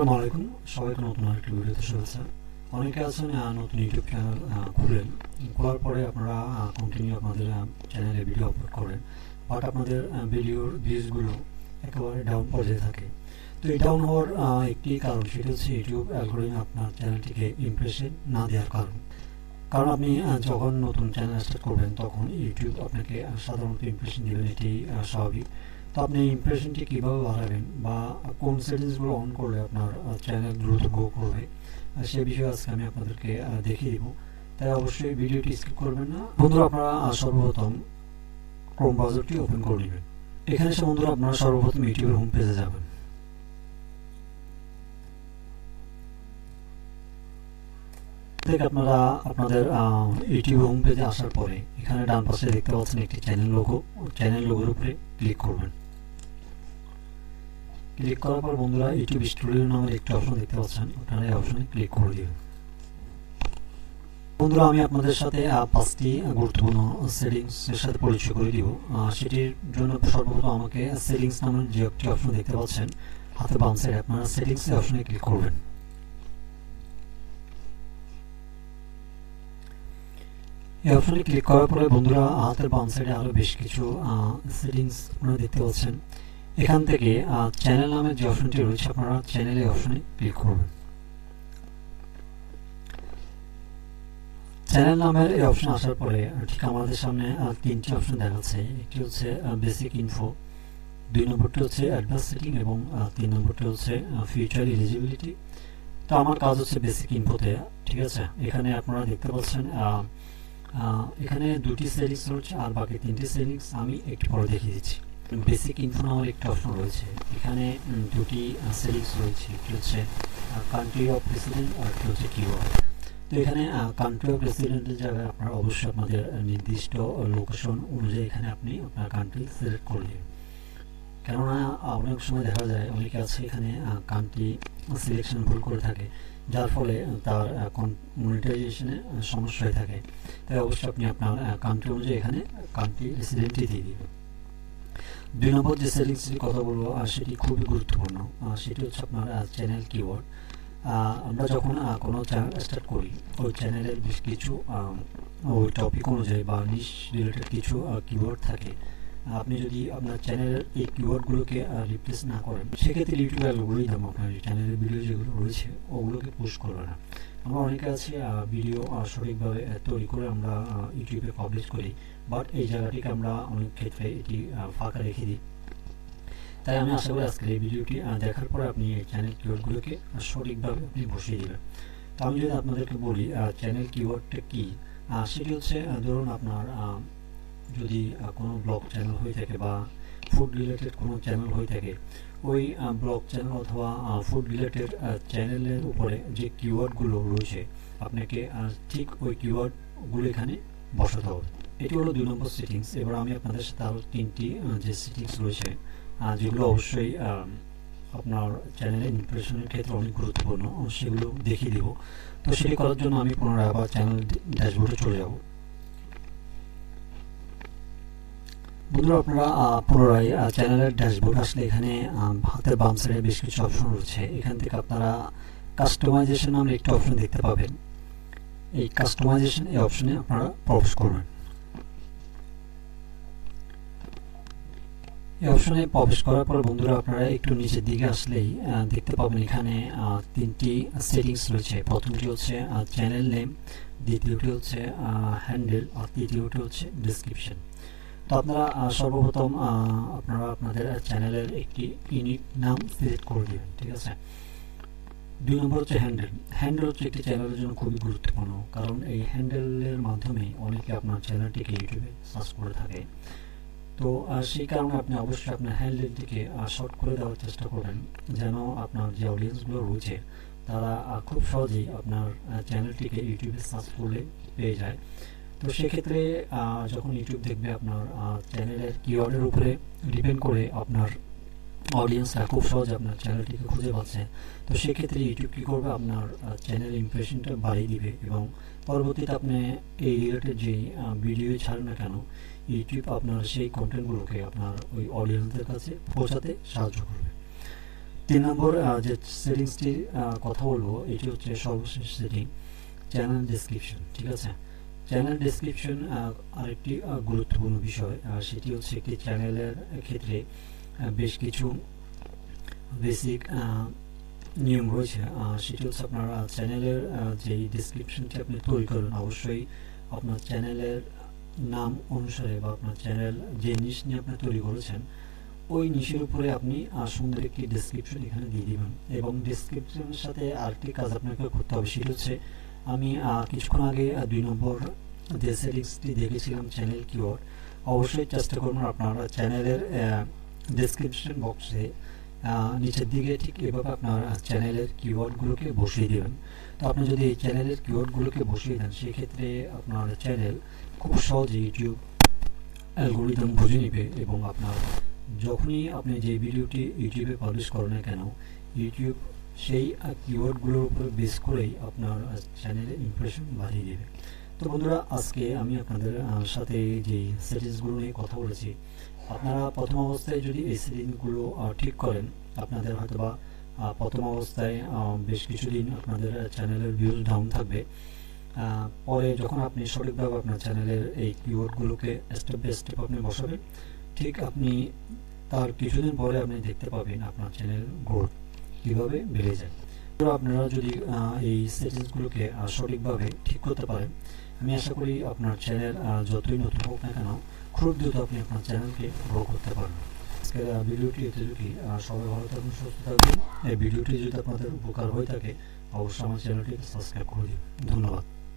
আসসালামু আলাইকুম, সবাইকে নতুন আরেকটি ভিডিওতে শুভেচ্ছা। অনেকে আছেন নতুন ইউটিউব চ্যানেল খোলার পরে আপনারা কন্টিনিউ আপনাদের চ্যানেলে ভিডিও আপলোড করেন, বাট আপনাদের ভিডিওর ভিউজগুলো একেবারে ডাউন পর্যায়ে থাকে। তো এই ডাউন হওয়ার একটি কারণ, সেটি হচ্ছে ইউটিউব অ্যালগরিদম আপনার চ্যানেলটিকে ইমপ্রেশন না দেওয়ার কারণ আপনি যখন নতুন চ্যানেল স্টার্ট করবেন তখন ইউটিউব আপনাকে সাধারণত ইমপ্রেশন দেবেন, এটি স্বাভাবিক। তো আপনি ইমপ্রেশনটি কীভাবে বাড়াবেন বা কোন সেটিংসগুলো অন করলে আপনার চ্যানেল দ্রুত গ্রো করবে, সে বিষয়ে আজকে আমি আপনাদেরকে দেখিয়ে দিব। তাই অবশ্যই ভিডিওটি স্কিপ করবেন না। বন্ধুরা, আপনারা সর্বপ্রথম ক্রোম ব্রাউজারটি ওপেন করে নেবেন। এখানে এসে বন্ধুরা আপনারা সর্বপ্রথম ইউটিউবের হোম পেজে যাবেন। আপনারা আপনাদের ইউটিউব হোম পেজে আসার পরে এখানে ডান পাশে দেখতে পাচ্ছেন একটি চ্যানেল লোগোর উপরে ক্লিক করবেন। ক্লিক করার পর বন্ধুরা ইউটিউব স্টুডিও নামের একটি অপশন দেখতে পাচ্ছেন, আপনারা এই অপশনে ক্লিক করে দিবেন। বন্ধুরা, আমি আপনাদের সাথে 5টি গুরুত্বপূর্ণ সেটিংস এর সাথে পরিচয় করে দিব। সেটির জন্য সর্বপ্রথম আমাকে সেটিংস নামের যে একটি অপশন দেখতে পাচ্ছেন হাতের বাম সাইডে, আপনারা সেটিংস এর অপশনে ক্লিক করবেন। এই অপশনে ক্লিক করার পরে বন্ধুরা হাতের বাম সাইডে আরো বেশ কিছু সেটিংস আপনারা দেখতে পাচ্ছেন। এখান থেকে চ্যানেল নামের যে অপশনটি রয়েছে, আপনারা চ্যানেলের অপশনে ক্লিক করবেন। চ্যানেল নামের এই অপশন আসার পরে ঠিক আমাদের সামনে 3টি অপশন দেখাচ্ছে। একটি হচ্ছে বেসিক ইনফো, 2 নম্বরটি হচ্ছে অ্যাডভান্স সেটিং এবং 3 নম্বরটি হচ্ছে ফিউচার এলিজিবিলিটি। তো আমার কাজ হচ্ছে বেসিক ইনফোতে, ঠিক আছে। এখানে আপনারা দেখতে পাচ্ছেন এখানে 2টি সেটিংস রয়েছে আর বাকি 3টি সেটিংস আমি একটু পরে দেখিয়ে দিচ্ছি। বেসিক ইনফো নামের একটা অপশন রয়েছে, এখানে 2টি সেটিংস রয়েছে, একটি হচ্ছে কান্ট্রি অফ রেসিডেন্ট আর একটি হচ্ছে কিওয়ার্ড। তো এখানে কান্ট্রি অফ রেসিডেন্টের জায়গায় আপনারা অবশ্যই আপনাদের নির্দিষ্ট লোকেশন অনুযায়ী এখানে আপনি আপনার কান্ট্রি সিলেক্ট করে নেবেন। কেননা অনেক সময় দেখা যায় অনেকে আছে এখানে কান্ট্রি সিলেকশন ভুল করে থাকে, যার ফলে তার মনিটাইজেশনে সমস্যা হয়ে থাকে। তাই অবশ্যই আপনি আপনার কান্ট্রি অনুযায়ী এখানে কান্ট্রি রেসিডেন্টই দিয়ে দিবেন। 2 নম্বর যে সেটিংসটির কথা বলবো সেটি খুবই গুরুত্বপূর্ণ, সেটি হচ্ছে আপনার চ্যানেল কিওয়ার্ড। আমরা যখন কোনো চ্যানেল স্টার্ট করি, ওই চ্যানেলের বেশ কিছু ওই টপিক অনুযায়ী বা নিশ রিলেটেড কিছু কিওয়ার্ড থাকে। আপনি যদি আপনার চ্যানেলের এই কিওয়ার্ডগুলোকে রিপ্লেস না করেন, সেক্ষেত্রে ইউটিউব অ্যালগরিদম আপনার চ্যানেলের ভিডিও যেগুলো রয়েছে ওগুলোকে পুশ করবে না। আমরা অনেকে আছি ভিডিও সঠিকভাবে তৈরি করে আমরা ইউটিউবে পাবলিশ করি, বাট এই জায়গাটিকে আমরা অনেক ক্ষেত্রে এটি ফাঁকা রেখে দিই। তাই আমি আশা করি আজকের এই ভিডিওটি দেখার পরে আপনি এই চ্যানেল কিওয়ার্ডগুলোকে সঠিকভাবে আপনি বসিয়ে দেবেন। তো আমি যদি আপনাদেরকে বলি চ্যানেল কিওয়ার্ডটা কি, সেটি হচ্ছে ধরুন আপনার যদি কোনো ব্লগ চ্যানেল হয়ে থাকে বা ফুড রিলেটেড কোনো চ্যানেল হয়ে থাকে, ওই ব্লগ চ্যানেল অথবা ফুড রিলেটেড চ্যানেলের উপরে যে কিওয়ার্ডগুলো রয়েছে আপনাকে ঠিক ওই কিওয়ার্ডগুলো এখানে বসাতে হবে। এটি হলো 2 নম্বর সেটিংস। এবার আমি আপনাদের সাথে আরও 3টি যে সেটিংস রয়েছে যেগুলো অবশ্যই আপনার চ্যানেলের ইমপ্রেশনের ক্ষেত্রে অনেক গুরুত্বপূর্ণ, সেগুলো দেখিয়ে দেব। তো সেটি করার জন্য আমি পুনরায় আবার চ্যানেল ড্যাশবোর্ডে চলে যাব। বন্ধুরা, আপনারা পুনরায় চ্যানেলের ড্যাশবোর্ড আসলে এখানে হাতের বাম সাইডে বেশ কিছু অপশন রয়েছে। এখান থেকে আপনারা কাস্টমাইজেশন নামের একটি অপশন দেখতে পাবেন। এই কাস্টমাইজেশন এই অপশনে আপনারা প্রবেশ করবেন। এই অপশনে প্রবেশ করার পর বন্ধুরা আপনারা একটু নিচের দিকে আসলেই দেখতে পাবেন এখানে 3টি সেটিংস রয়েছে। প্রথমটি হচ্ছে চ্যানেল নেম, দ্বিতীয়টি হচ্ছে হ্যান্ডেল আর তৃতীয়টি হচ্ছে ডেসক্রিপশন। তো আপনারা সর্বপ্রথম আপনারা আপনাদের চ্যানেলের একটি ইউনিক নাম সিলেক্ট করে দেবেন, ঠিক আছে। 2 নম্বর হচ্ছে হ্যান্ডেল হচ্ছে একটি চ্যানেলের জন্য খুবই গুরুত্বপূর্ণ, কারণ এই হ্যান্ডেলের মাধ্যমে অনেকে আপনার চ্যানেলটিকে ইউটিউবে সার্চ করে থাকে। তো সেই কারণে আপনি অবশ্যই আপনার হ্যান্ডেলটিকে শর্ট করে দেওয়ার চেষ্টা করবেন, যেন আপনার যে অডিয়েন্সগুলো রয়েছে তারা খুব সহজেই আপনার চ্যানেলটিকে ইউটিউবে সার্চ করলে পেয়ে যায়। তো সেক্ষেত্রে যখন ইউটিউব দেখবে আপনার চ্যানেলের কিওয়ার্ডের উপরে ডিপেন্ড করে আপনার অডিয়েন্সরা খুব সহজে আপনার চ্যানেলটিকে খুঁজে পাচ্ছে। তো সেক্ষেত্রে ইউটিউব কী করবে, আপনার চ্যানেল ইমপ্রেশনটা বাড়িয়ে দিবে এবং পরবর্তীতে আপনি এই রিলেটেড যে ভিডিও ছাড়েন না কেন, ইউটিউব আপনার সেই কন্টেন্টগুলোকে আপনার ওই অডিয়েন্সদের কাছে পৌঁছাতে সাহায্য করবে। 3 নম্বর যে সেটিংসটির কথা বলবো এটি হচ্ছে সর্বশেষ সেটিং, চ্যানেল ডেসক্রিপশন। ঠিক আছে, চ্যানেল ডেসক্রিপশন আরেকটি গুরুত্বপূর্ণ বিষয়, সেটি হচ্ছে একটি চ্যানেলের ক্ষেত্রে বেশ কিছু বেসিক নিয়ম রয়েছে। সেটি হচ্ছে আপনার চ্যানেলের যেই ডেসক্রিপশনটি আপনি তৈরি করবেন, অবশ্যই আপনার চ্যানেলের নাম অনুসারে বা আপনার চ্যানেল যে নিশ নিয়ে আপনি তৈরি করেছেন ওই নিশের উপরে আপনি সুন্দর একটি ডেসক্রিপশন এখানে দিয়ে দিবেন। এবং ডেসক্রিপশনের সাথে আরেকটি কাজ আপনাকে করতে হবে, সেটি হচ্ছে আমি কিছুক্ষণ আগে 2 নম্বর যে সেটিংসটি দেখেছিলাম চ্যানেল কিওয়ার্ড, অবশ্যই চেষ্টা করবেন আপনার চ্যানেলের ডেসক্রিপশন বক্সে নিচের দিকে ঠিক এভাবে আপনার চ্যানেলের কিওয়ার্ডগুলোকে বসিয়ে দেবেন। তো আপনি যদি এই চ্যানেলের কিওয়ার্ডগুলোকে বসিয়ে দেন সেক্ষেত্রে আপনার চ্যানেল খুব সহজে ইউটিউব অ্যালগোরিদম বুঝে নেবে এবং আপনার যখনই আপনি যে ভিডিওটি ইউটিউবে পাবলিশ করেন না কেন ইউটিউব সেই কিওয়ার্ডগুলোর উপর বেস করেই আপনার চ্যানেলের ইমপ্রেশন বাড়িয়ে দেবে। তো বন্ধুরা, আজকে আমি আপনাদের সাথে যে সেটিংসগুলো নিয়ে কথা বলেছি, আপনারা প্রথম অবস্থায় যদি এই সেটিংসগুলো ঠিক করেন, আপনাদের হয়তোবা প্রথম অবস্থায় বেশ কিছুদিন আপনাদের চ্যানেলের ভিউজ ডাউন থাকবে। পরে যখন আপনি সঠিকভাবে আপনার চ্যানেলের এই কিওয়ার্ডগুলোকে স্টেপ বাই স্টেপ আপনি বসাবেন, ঠিক আপনি তার কিছুদিন পরে আপনি দেখতে পাবেন আপনার চ্যানেল গ্রোথ কীভাবে বেড়ে যায়। তো আপনারা যদি এই সেটিংসগুলোকে সঠিকভাবে ঠিক করতে পারেন, আমি আশা করি আপনার চ্যানেল যতই নতুন হোক না কেন খুব দ্রুত আপনি আপনার চ্যানেলকে গ্রো করতে পারেন। আজকের ভিডিওটি এতটুকুই। সবাই ভালো থাকবেন, সুস্থ থাকবেন। এই ভিডিওটি যদি আপনাদের উপকার হয়ে থাকে অবশ্যই আমার চ্যানেলটি সাবস্ক্রাইব করে দিন। ধন্যবাদ।